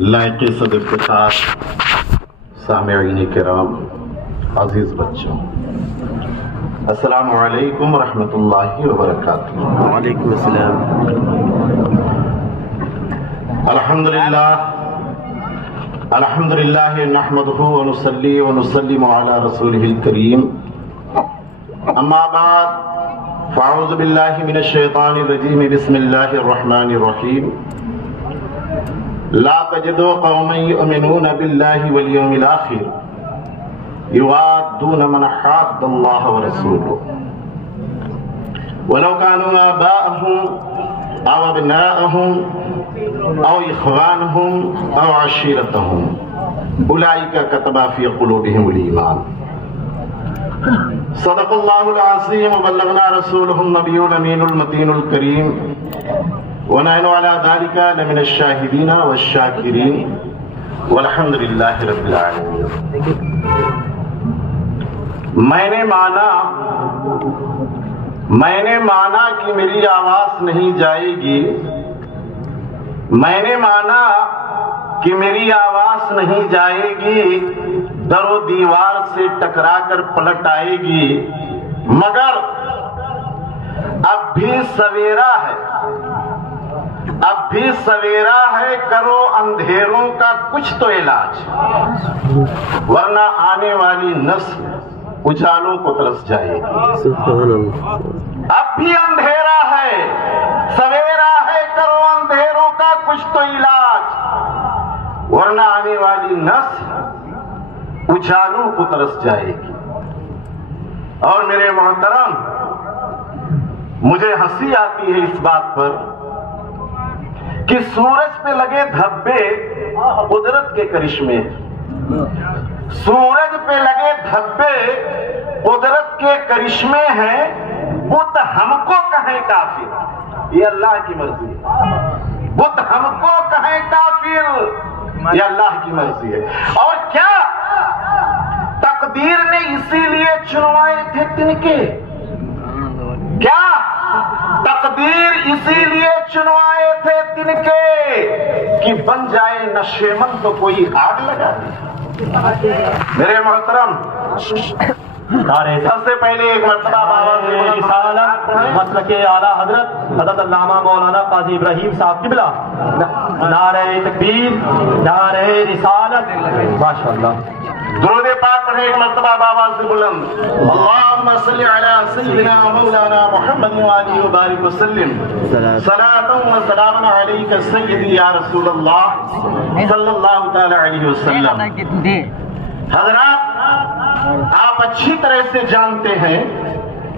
لائق صد افتخار سامعین کرام، عزیز بچوں، السلام علیکم ورحمۃ اللہ وبرکاتہ۔ وعلیکم السلام۔ الحمدللہ نحمدہ ونصلی ونسلم علی رسولہ الکریم، اما بعد فاعوذ باللہ من الشیطان الرجیم، بسم اللہ الرحمن الرحیم۔ لا تجد قوما يؤمنون بالله واليوم الآخر يوادون من حاد الله ورسوله ولو كانوا آباءهم أو أبناءهم أو إخوانهم أو عشيرتهم أولئك كتب في قلوبهم الإيمان۔ صدق الله العظيم وبلغنا رسوله النبي الأمين المتين الكريم، ونحن على ذلك لمن الشاهدين والشاكرين والحمد لله رب العالمين۔ میں نے مانا کہ میری آواز نہیں جائے گی، میں نے مانا کہ میری آواز نہیں جائے گی، در و دیوار سے ٹکرا کر پلٹ آئے گی، مگر اب بھی سویرا ہے، اب بھی سویرا ہے، کرو اندھیروں کا کچھ تو علاج، ورنہ آنے والی نسل اجالوں کو ترس جائے گی۔ سبحان اللہ۔ اب بھی اندھیرا ہے، سویرا ہے، کرو اندھیروں کا کچھ تو علاج، ورنہ آنے والی نسل اجالوں کو ترس جائے گی۔ اور میرے محترم، مجھے ہنسی آتی ہے اس بات پر کہ سورج پہ لگے دھبے قدرت کے کرشمے، سورج پہ لگے دھبے قدرت کے کرشمے ہیں، بت ہم کو کہیں کافر، یہ اللہ کی مرضی ہے، بت ہم کو کہیں کافر، یہ اللہ کی مرضی ہے۔ اور کیا تقدیر نے اسی لیے چنوائے تھے تنکے؟ کیا تقدیر اسی لیے چنوائے تھے تنکے کہ بن جائے نشیمن تو کوئی آگ لگا دے؟ میرے محترم، سب سے پہلے ایک مرتبہ مسلک اعلیٰ حضرت حضرت علامہ مولانا قاضی ابراہیم صاحب قبلہ، نعرہ تکبیر، نعرہ رسالت، ماشاءاللہ۔ درود پاک پڑھیں ایک مرتبہ بابا سے بلند، اللہم صلی علی سیدنا مولانا محمد وآلہ وبارک وسلم، صلاۃ و سلام علیک سیدی یا رسول اللہ صلی اللہ تعالی علیہ وسلم۔ حضرات، آپ اچھی طرح سے جانتے ہیں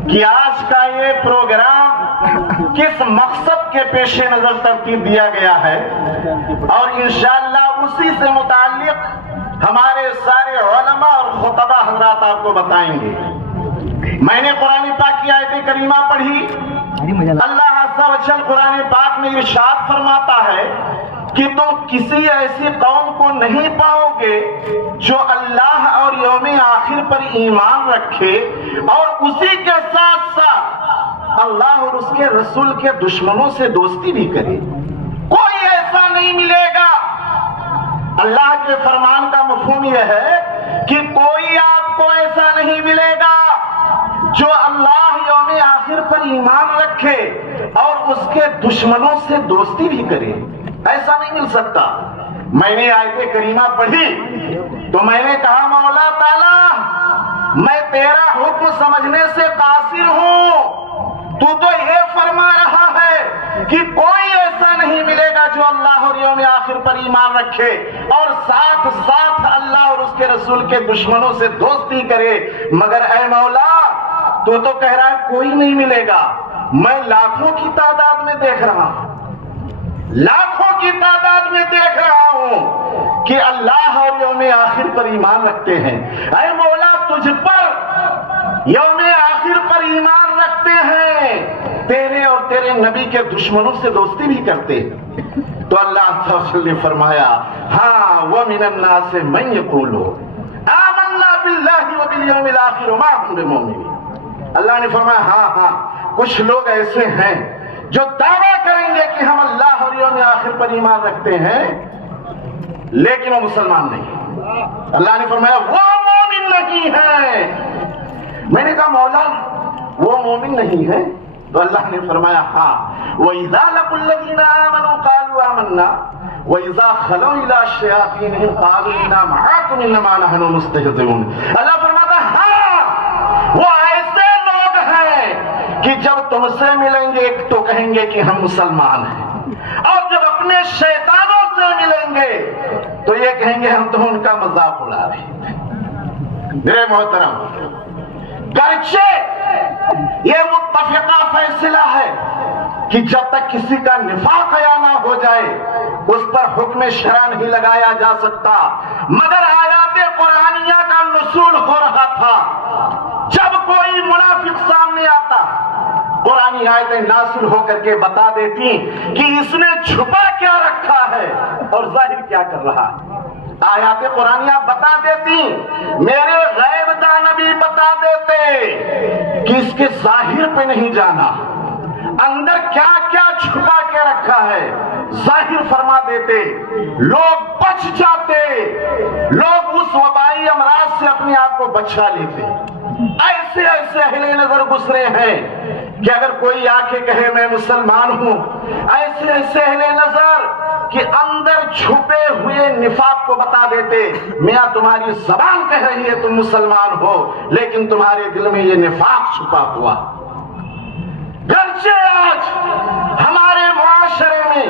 کہ آج کا یہ پروگرام کس مقصد کے پیش نظر ترتیب دیا گیا ہے، اور انشاءاللہ اسی سے متعلق ہمارے سارے علماء اور خطبہ حضرات آپ کو بتائیں گے۔ میں نے قرآن پاک کی آیت کریمہ پڑھی، اللہ عز و جل قرآن پاک میں ارشاد فرماتا ہے کہ تم کسی ایسی قوم کو نہیں پاؤ گے جو اللہ اور یوم آخر پر ایمان رکھے اور اسی کے ساتھ ساتھ اللہ اور اس کے رسول کے دشمنوں سے دوستی بھی کرے۔ کوئی ایسا نہیں ملے گا۔ اللہ کے فرمان کا مفہوم یہ ہے کہ کوئی آپ کو ایسا نہیں ملے گا جو اللہ یوم آخر پر ایمان رکھے اور اس کے دشمنوں سے دوستی بھی کرے، ایسا نہیں مل سکتا۔ میں نے آیت کریمہ پڑھی تو میں نے کہا، مولا تعالی، میں تیرا حکم سمجھنے سے قاصر ہوں، تو یہ فرما رہا ہے کہ کوئی ایسا نہیں ملے گا جو اللہ اور یوم آخر پر ایمان رکھے اور ساتھ ساتھ اللہ اور اس کے رسول کے دشمنوں سے دوستی کرے، مگر اے مولا تو کہہ رہا ہے کوئی نہیں ملے گا۔ میں لاکھوں کی تعداد میں دیکھ رہا ہوں، لاکھوں کی تعداد میں دیکھ رہا ہوں کہ اللہ اور یوم آخر پر ایمان رکھتے ہیں۔ اے مولا، تجھ پر یوم آخر پر ایمان رکھتے ہیں، تیرے اور تیرے نبی کے دشمنوں سے دوستی بھی کرتے ہیں۔ تو اللہ عز و جل نے فرمایا، ہاں وَمِنَ النَّاسِ مَن يَقُولُ آمَنَّا بِاللَّهِ وَبِالْيَوْمِ الْآخِرِ وَمَا هُمْ بِمُؤْمِنِينَ۔ اللہ نے فرمایا ہاں کچھ لوگ ایسے ہیں جو دعویٰ کریں گے کہ ہم اللہ اور یوم آخر پر ایمان رکھتے ہیں، لیکن وہ مسلمان نہیں. اللہ نے فرمایا وہ مومن نہیں ہے. میں نے کہا مولا وہ مومن نہیں ہے؟ تو اللہ نے فرمایا ہاں. وَإِذَا لَقُوا الَّذِينَ آمَنُوا قَالُوا آمَنَّا وَإِذَا خَلَوْا إِلَىٰ شَيَاطِينِهِمْ قَالُوا إِنَّا مَعَكُمْ إِنَّمَا نَحْنُ مُسْتَهْزِئُونَ. اللہ فرماتا ہاں وہ ایسے لوگ ہیں کہ جب تم سے ملیں گے تو کہیں گے کہ ہم مسلمان ہیں، اور جب اپنے شیطانوں سے ملیں گے تو یہ کہیں گے ہم تو ان کا مذاق اڑا رہے ہیں. میرے محترم، گرچہ یہ متفقہ فیصلہ ہے کہ جب تک کسی کا نفاق عیاں نہ ہو جائے اس پر حکم شرع نہیں لگایا جا سکتا، مگر آیات قرآنیہ کا نزول ہو رہا تھا. جب کوئی منافق سامنے آتا قرآنی آیتیں نازل ہو کر کے بتا دیتی کہ اس نے چھپا کیا رکھا ہے اور ظاہر کیا کر رہا ہے. آیات قرآنیہ بتا دیتی، میرے غیب دان بھی بتا دیتے کہ اس کے ظاہر پہ نہیں جانا، اندر کیا کیا چھپا کے رکھا ہے ظاہر فرما دیتے. لوگ بچ جاتے، لوگ اس وبائی امراض سے اپنے آپ کو بچا لیتے. ایسے ایسے اہل نظر گزرے ہیں کہ اگر کوئی آ کے کہے میں مسلمان ہوں، ایسے ایسے اہل نظر کہ اندر چھپے ہوئے نفاق کو بتا دیتے. میاں تمہاری زبان کہہ رہی ہے تم مسلمان ہو لیکن تمہارے دل میں یہ نفاق چھپا ہوا. گرچہ آج ہمارے معاشرے میں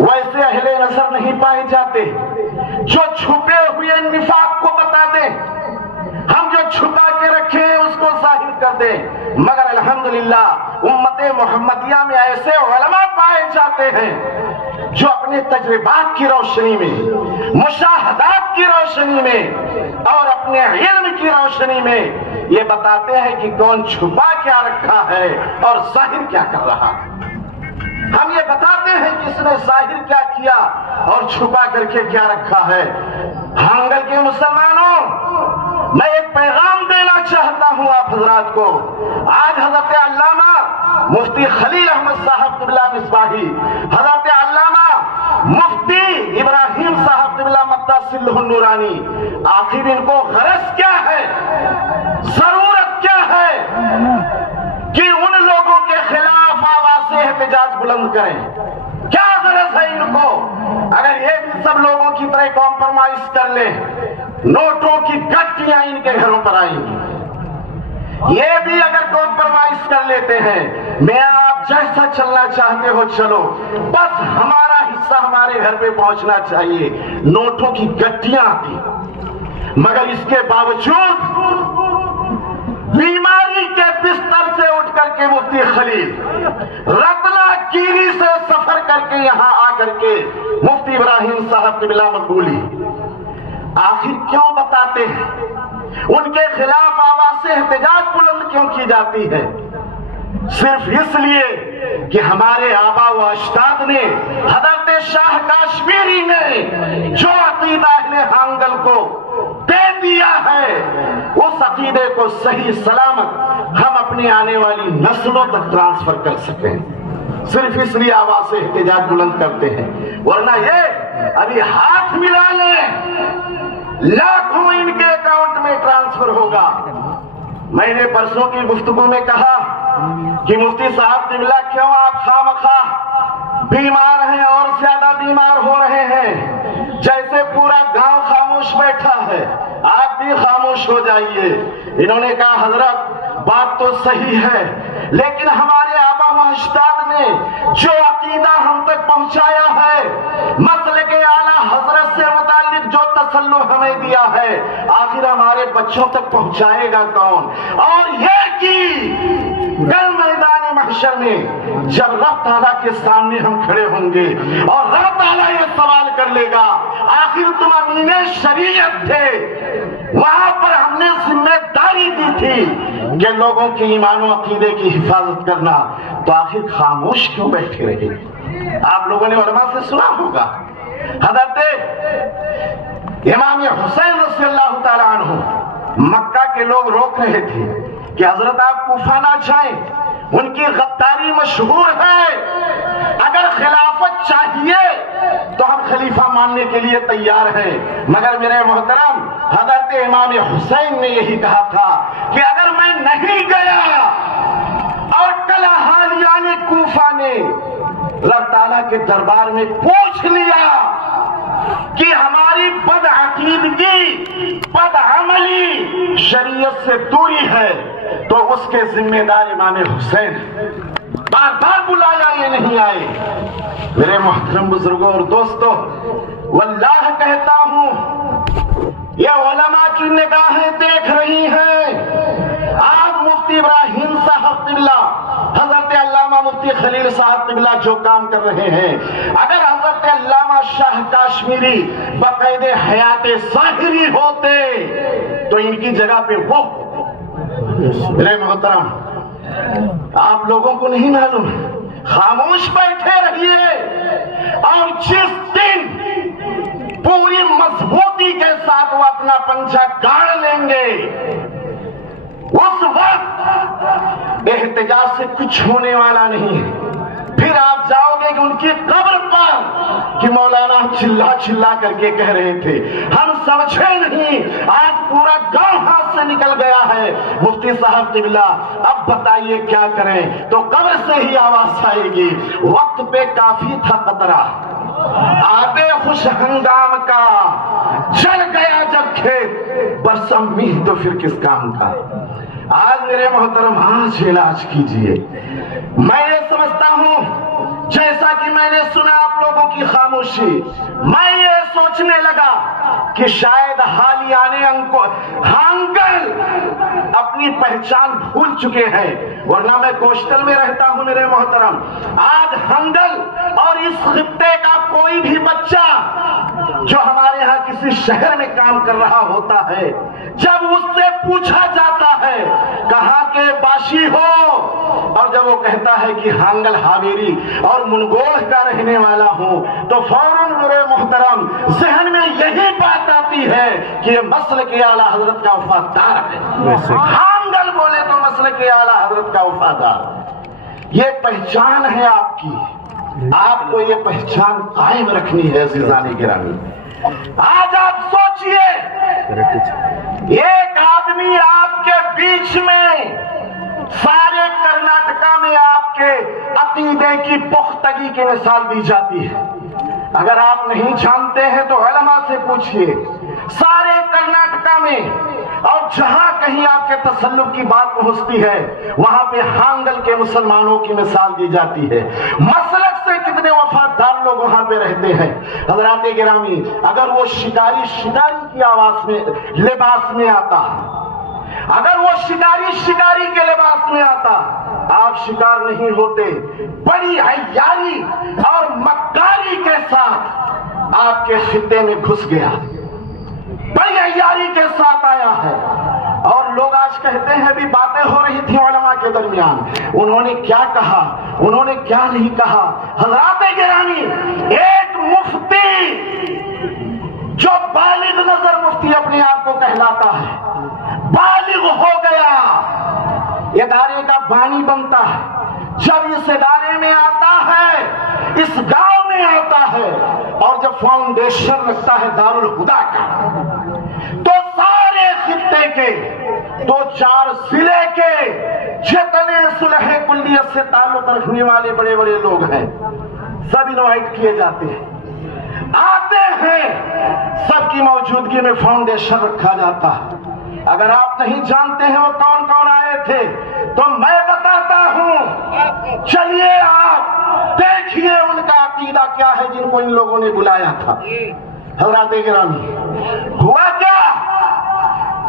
ویسے اہل نظر نہیں پائے جاتے جو چھپے ہوئے نفاق کو بتا دیں، ہم جو چھپا کے رکھے ہیں اس کو ظاہر کر دیں. مگر الحمدللہ امت محمدیہ میں ایسے علماء پائے جاتے ہیں جو اپنے تجربات کی روشنی میں، مشاہدات کی روشنی میں اور اپنے علم کی روشنی میں یہ بتاتے ہیں کہ کون چھپا کیا رکھا ہے اور ظاہر کیا کر رہا. ہم یہ بتاتے ہیں کہ اس نے ظاہر کیا کیا اور چھپا کر کے کیا رکھا ہے. ہانگل کے مسلمانوں، میں ایک پیغام دینا چاہتا ہوں آپ حضرات کو. آج حضرت علامہ مفتی خلیل احمد صاحب قبلہ مصباحی، حضرت علامہ مفتی ابراہیم صاحب قبلہ مقدس النورانی، آخر ان کو غرض کیا ہے، ضرورت کیا ہے کہ ان لوگوں کے خلاف آواز سے احتجاج بلند کریں؟ کیا غرض ہے ان کو؟ اگر یہ بھی سب لوگوں کی طرح کمپرومائز کر لیں، نوٹوں کی گٹیاں ان کے گھروں پر آئیں گی. یہ بھی اگر کمپرومائز کر لیتے ہیں، میں آپ جیسا چلنا چاہتے ہو چلو، بس ہمارا حصہ ہمارے گھر پہ پہنچنا چاہیے. نوٹوں کی گٹیاں آتی، مگر اس کے باوجود بیماری کے بستر سے اٹھ کر کے مفتی خلیل رتنا کیری سے سفر کر کے یہاں آ کر کے مفتی ابراہیم صاحب قبلہ مقبولی آخر کیوں بتاتے ہیں؟ ان کے خلاف آواز سے احتجاج بلند کیوں کی جاتی ہے؟ صرف اس لیے کہ ہمارے آبا و اجداد نے، حضرت شاہ کاشمیری نے جو عقیدہ اہل ہانگل کو دے دیا ہے، اس عقیدے کو صحیح سلامت ہم اپنی آنے والی نسلوں تک ٹرانسفر کر سکیں. صرف اس لیے آواز سے احتجاج بلند کرتے ہیں، ورنہ یہ ابھی ہاتھ ملا لیں لاکھوں ان کے اکاؤنٹ میں ٹرانسفر ہوگا. میں نے پرسوں کی گفتگو میں کہا کہ مفتی صاحب قبلہ کیوں آپ خواہ بیمار ہیں اور زیادہ بیمار ہو رہے ہیں؟ جیسے پورا گاؤں خاموش بیٹھا ہے آپ بھی خاموش ہو جائیے. انہوں نے کہا حضرت بات تو صحیح ہے، لیکن ہمارے آبا و اجداد نے جو عقیدہ ہم تک پہنچایا ہے، مسلک اعلیٰ حضرت سے متعلق جو تسلح ہمیں دیا ہے، آخر ہمارے بچوں تک پہنچائے گا کون؟ اور یہ کہ کل میدان محشر میں جب رب تعالیٰ کے سامنے ہم کھڑے ہوں گے اور رب تعالیٰ یہ سوال کر لے گا آخر تم امین شریعت تھے، وہاں پر ہم نے ذمہ داری دی تھی کہ لوگوں کے ایمان و عقیدے کی حفاظت کرنا، تو آخر خاموش کیوں بیٹھے رہے؟ آپ لوگوں نے علماء سے سنا ہوگا، حضرت امام حسین رضی اللہ تعالیٰ عنہ مکہ کے لوگ روک رہے تھے کہ حضرت آپ کوفہ نہ جائیں، ان کی غداری مشہور ہے. اگر خلافت چاہیے تو ہم خلیفہ ماننے کے لیے تیار ہیں، مگر میرے محترم حضرت امام حسین نے یہی کہا تھا کہ اگر میں نہیں گیا اور کل اہالیان کوفہ نے اللہ تعالیٰ کے دربار میں پوچھ لیا کہ ہماری بدعقیدگی بدعملی شریعت سے دوری ہے، تو اس کے ذمہ دار امام حسین. بار بار بلایا یہ نہیں آئے. میرے محترم بزرگوں اور دوستوں، واللہ کہتا ہوں یہ علماء کی نگاہیں دیکھ رہی ہیں. آج مفتی ابراہیم صاحب قبلہ، حضرت علامہ مفتی خلیل صاحب قبلہ جو کام کر رہے ہیں، اگر حضرت علامہ شاہ کاشمیری بقید حیات ظاہری ہوتے تو ان کی جگہ پہ وہ. میرے محترم آپ لوگوں کو نہیں معلوم، خاموش بیٹھے رہیے، اور جس دن پوری مضبوطی کے ساتھ وہ اپنا پنجہ گاڑ لیں گے، اس وقت احتجاج سے کچھ ہونے والا نہیں ہے. پھر آپ جاؤ گے کہ ان کی قبر پر کہ مولانا چلا چلا کر کے کہہ رہے تھے ہم سمجھے نہیں، آج پورا گاؤں ہاتھ سے نکل گیا ہے. مفتی صاحب قبلہ اب بتائیے کیا کریں؟ تو قبر سے ہی آواز آئے گی، وقت پہ کافی تھا قطرہ آبے خوش ہنگام کا، جل گیا جب کھیت برسم میہ تو پھر کس کام کا. آج میرے محترم آج علاج کیجئے. میں یہ سمجھتا ہوں جیسا کہ میں نے سنا آپ لوگوں کی خاموشی، میں یہ سوچنے لگا کہ شاید حالیان ہانگل اپنی پہچان بھول چکے ہیں، ورنہ میں کوشتل میں رہتا ہوں میرے محترم. آج ہنگل اور اس خطے کا کوئی بھی بچہ جو ہمارے ہاں کسی شہر میں کام کر رہا ہوتا ہے، جب اس سے پوچھا جاتا ہے کہاں کے باشی ہو، اور جب وہ کہتا ہے کہ ہانگل ہاویری اور منگول کا رہنے والا ہوں، تو فوراً میرے محترم ذہن میں یہی بات آتی ہے کہ یہ مسلک اعلیٰ حضرت کا وفادار ہے. ہانگل بولے تو مسلک اعلیٰ حضرت کا وفادار. یہ پہچان ہے آپ کی، آپ کو یہ پہچان قائم رکھنی ہے عزیزان گرامی. آج آپ سوچئے ایک آدمی آپ کے بیچ میں، سارے کرناٹکا میں آپ کے عقیدے کی پختگی کی مثال دی جاتی ہے. اگر آپ نہیں جانتے ہیں تو علماء سے پوچھئے. سارے کرناٹکا میں اور جہاں کہیں آپ کے تسلط کی بات پہنچتی ہے وہاں پہ ہانگل کے مسلمانوں کی مثال دی جاتی ہے. مسلک سے کتنے وفادار لوگ وہاں پہ رہتے ہیں. حضرات گرامی، اگر وہ شکاری کی آواز میں لباس میں آتا، اگر وہ شکاری کے لباس میں آتا، آپ شکار نہیں ہوتے. بڑی عیاری اور مکاری کے ساتھ آپ کے خطے میں گھس گیا، بڑی عیاری کے ساتھ آیا ہے. اور لوگ آج کہتے ہیں بھی باتیں ہو رہی تھی علماء کے درمیان، انہوں نے کیا کہا، انہوں نے کیا نہیں کہا. حضرات گرامی، ایک مفتی جو بالغ نظر مفتی اپنے آپ کو کہلاتا ہے، بالغ ہو گیا، ادارے کا بانی بنتا ہے، جب اس ادارے میں آتا ہے، اس گاؤں میں آتا ہے، اور جب فاؤنڈیشن لگتا ہے دارالہدا کا، تو سارے خطے کے، دو چار ضلع کے جتنے صلح کلیت سے تعلق رکھنے والے بڑے بڑے لوگ ہیں، سب انوائٹ کیے جاتے ہیں، آتے ہیں، سب کی موجودگی میں فاؤنڈیشن رکھا جاتا ہے. اگر آپ نہیں جانتے ہیں وہ کون کون آئے تھے تو میں بتاتا ہوں، چلیے آپ دیکھیے ان کا عقیدہ کیا ہے جن کو ان لوگوں نے بلایا تھا. حضرات گرامی، ہوا کیا؟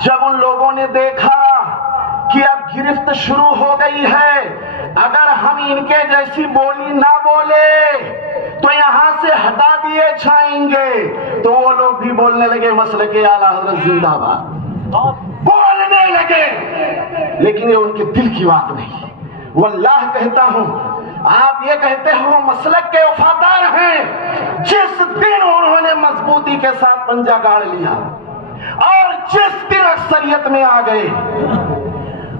جب ان لوگوں نے دیکھا کہ اب گرفت شروع ہو گئی ہے، اگر ہم ان کے جیسی بولی نہ بولے تو یہاں سے ہٹا دیے جائیں گے، تو وہ لوگ بھی بولنے لگے مسلک اعلیٰ حضرت زندہ باد، بولنے لگے. لیکن یہ ان کے دل کی بات نہیں. واللہ کہتا ہوں، آپ یہ کہتے ہو مسلک کے وفادار ہیں، جس دن انہوں نے مضبوطی کے ساتھ پنجہ گاڑ لیا اور جس دن اکثریت میں آ گئے،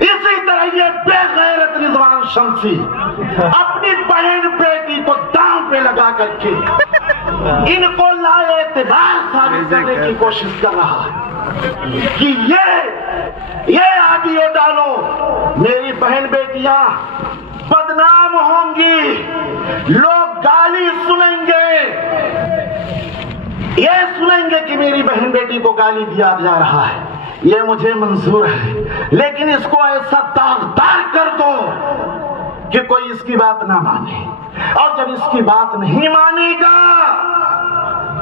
اسی طرح یہ بے غیرت رضوان شمسی اپنی بہن بیٹی کو داؤں پہ لگا کر کے ان کو لائے اعتبار ثابت کرنے کی کوشش کر رہا ہے کہ یہ آڈیو ڈالو، میری بہن بیٹیاں بدنام ہوں گی، لوگ گالی سنیں گے، یہ سنیں گے کہ میری بہن بیٹی کو گالی دیا جا رہا ہے، یہ مجھے منظور ہے، لیکن اس کو ایسا داغدار کر دو کہ کوئی اس کی بات نہ مانے، اور جب اس کی بات نہیں مانے گا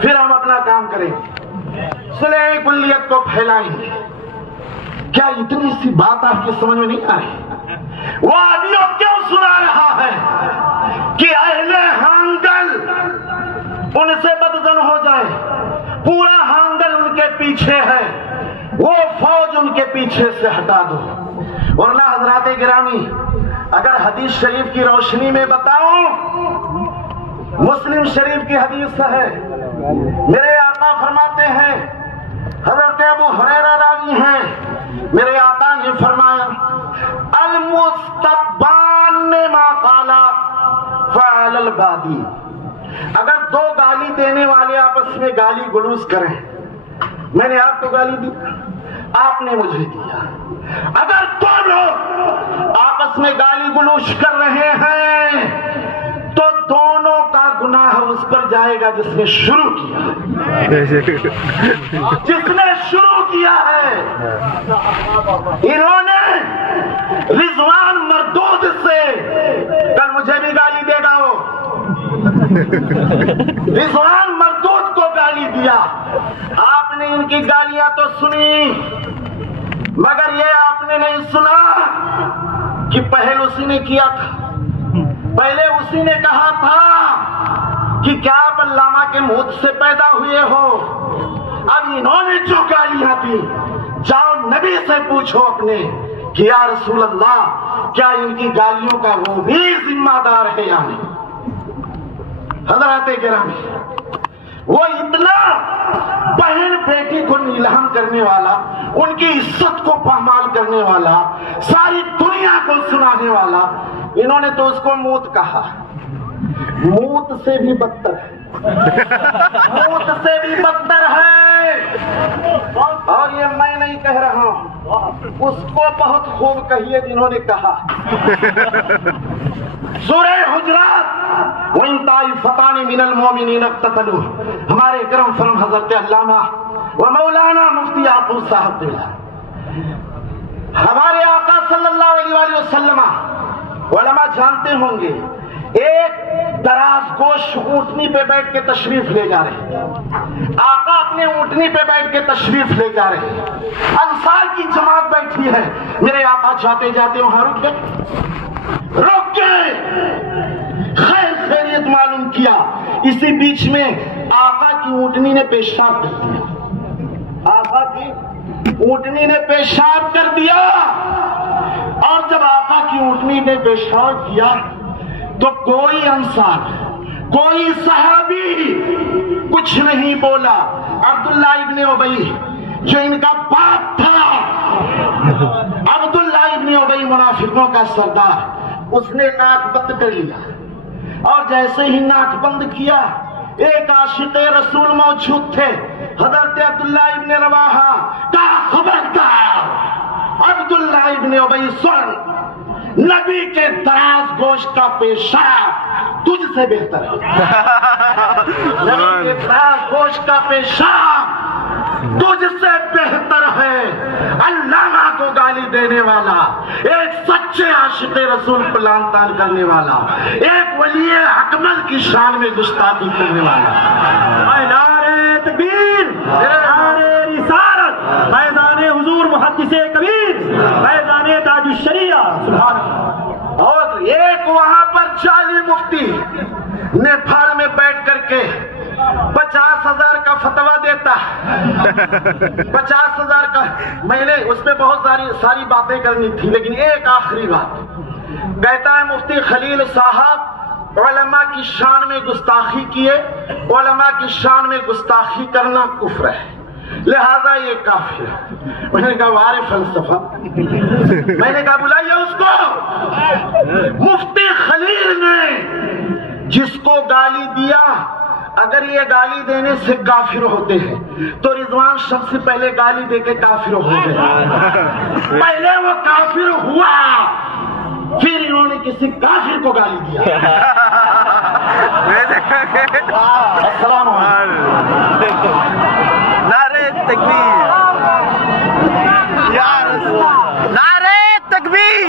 پھر ہم اپنا کام کریں گے، صلح کلیت کو پھیلائیں گے۔ کیا اتنی سی بات آپ کی سمجھ میں نہیں آ رہی؟ وہ آڈیو کیوں سنا رہا ہے کہ اہل ہانگل ان سے بدزن ہو جائے، پورا ہانگل ان کے پیچھے ہے، وہ فوج ان کے پیچھے سے ہٹا دو۔ ورنہ حضرات گرامی، اگر حدیث شریف کی روشنی میں بتاؤں، مسلم شریف کی حدیث ہے، میرے آقا فرماتے ہیں، حضرت ابو ہریرہ راوی ہیں، میرے آقا نے فرمایا المستبان ما قالا فعل البادی، اگر دو گالی دینے والے آپس میں گالی گلوز کریں، میں نے آپ کو گالی دی، آپ نے مجھے دیا، اگر دو لوگ آپس میں گالی گلوز کر رہے ہیں تو دونوں کا گناہ اس پر جائے گا جس نے شروع کیا، جس نے شروع کیا ہے۔ انہوں نے رضوان مردود سے، کل مجھے بھی گالی دے گا وہ، رضوان مردود کو گالی دیا، آپ نے ان کی گالیاں تو سنی، مگر یہ آپ نے نہیں سنا کہ پہل اسی نے کیا تھا، پہلے اسی نے کہا تھا کہ کیا آپ علامہ کے موت سے پیدا ہوئے ہو، اب انہوں نے جو گالیاں دی، جاؤ نبی سے پوچھو اپنے کہ یا رسول اللہ کیا ان کی گالیوں کا وہ بھی ذمہ دار ہے یا نہیں؟ حضرات گرامی، وہ اتنا بہن بیٹی کو نیلام کرنے والا، ان کی عزت کو پامال کرنے والا، ساری دنیا کو سنانے والا، انہوں نے تو اس کو موت کہا، موت سے بھی بدتر ہے، موت سے بھی بدتر ہے، اور یہ میں نہیں کہہ رہا ہوں، اس کو بہت خوب کہیے جنہوں نے کہا۔ سورہ حجرات وَإِن طَائِفَتَانِ مِنَ الْمُؤْمِنِينَ اقْتَتَلُوا، ہمارے کرم فرم حضرت علامہ و مولانا مفتی یعقوب صاحب دلہ، ہمارے آقا صلی اللہ علیہ وآلہ وسلم، علماء جانتے ہوں گے، ایک دراز گوش اونٹنی پہ بیٹھ کے تشریف لے جا رہے ہیں، آقا اپنے اونٹنی پہ بیٹھ کے تشریف لے جا رہے ہیں، انصار کی جماعت بیٹھی ہے، میرے آقا جاتے جاتے وہاں رک گئے، خیر خیریت معلوم کیا، اسی بیچ میں آقا کی اونٹنی نے پیشاب کر دیا، آقا کی اونٹنی نے پیشاب کر دیا، اور جب آقا کی اونٹنی نے پیشاب کیا تو کوئی انصار، کوئی صحابی کچھ نہیں بولا۔ عبداللہ ابن ابی جو ان کا باپ تھا، عبداللہ ابن ابی منافقوں کا سردار، اس نے ناک بند کر لیا، اور جیسے ہی ناک بند کیا، ایک عاشق رسول موجود تھے، حضرت عبداللہ ابن رواحہ، کہا خبردار عبداللہ ابن ابی سن، نبی کے دراز گوشت کا پیشاب تجھ سے بہتر ہے، نبی کے دراز گوشت کا پیشاب تجھ سے بہتر ہے۔ علامہ کو گالی دینے والا، ایک سچے عاشق رسول کو لعن طعن کرنے والا، ایک ولی اکمل کی شان میں گستاخی کرنے والا، نعرہ تکبیر، نعرہ رسالت، فیضان حضور محدث کبیر، فیضان تاج الشریعہ، سبحان اللہ۔ اور ایک وہاں پر جعلی مفتی نیپال میں بیٹھ کر کے 50,000 کا فتویٰ دیتا، 50,000 کا، میں نے اس میں بہت ساری باتیں کرنی تھی، لیکن ایک آخری بات کہتا ہے، مفتی خلیل صاحب علماء کی شان میں گستاخی کیے، علماء کی شان میں گستاخی کرنا کفر ہے، لہذا یہ کافر ہے۔ میں نے کہا وارے فلسفہ، میں نے کہا بلائیے اس کو۔ مفتی خلیل نے جس کو گالی دیا، اگر یہ گالی دینے سے کافر ہوتے ہیں تو رضوان شمس سے پہلے گالی دے کے کافر ہو گئے۔ پہلے وہ کافر ہوا، پھر انہوں نے کسی کافر کو گالی دیا۔ السلام علیکم۔ نعرہ تکبیر، نعرہ تکبیر۔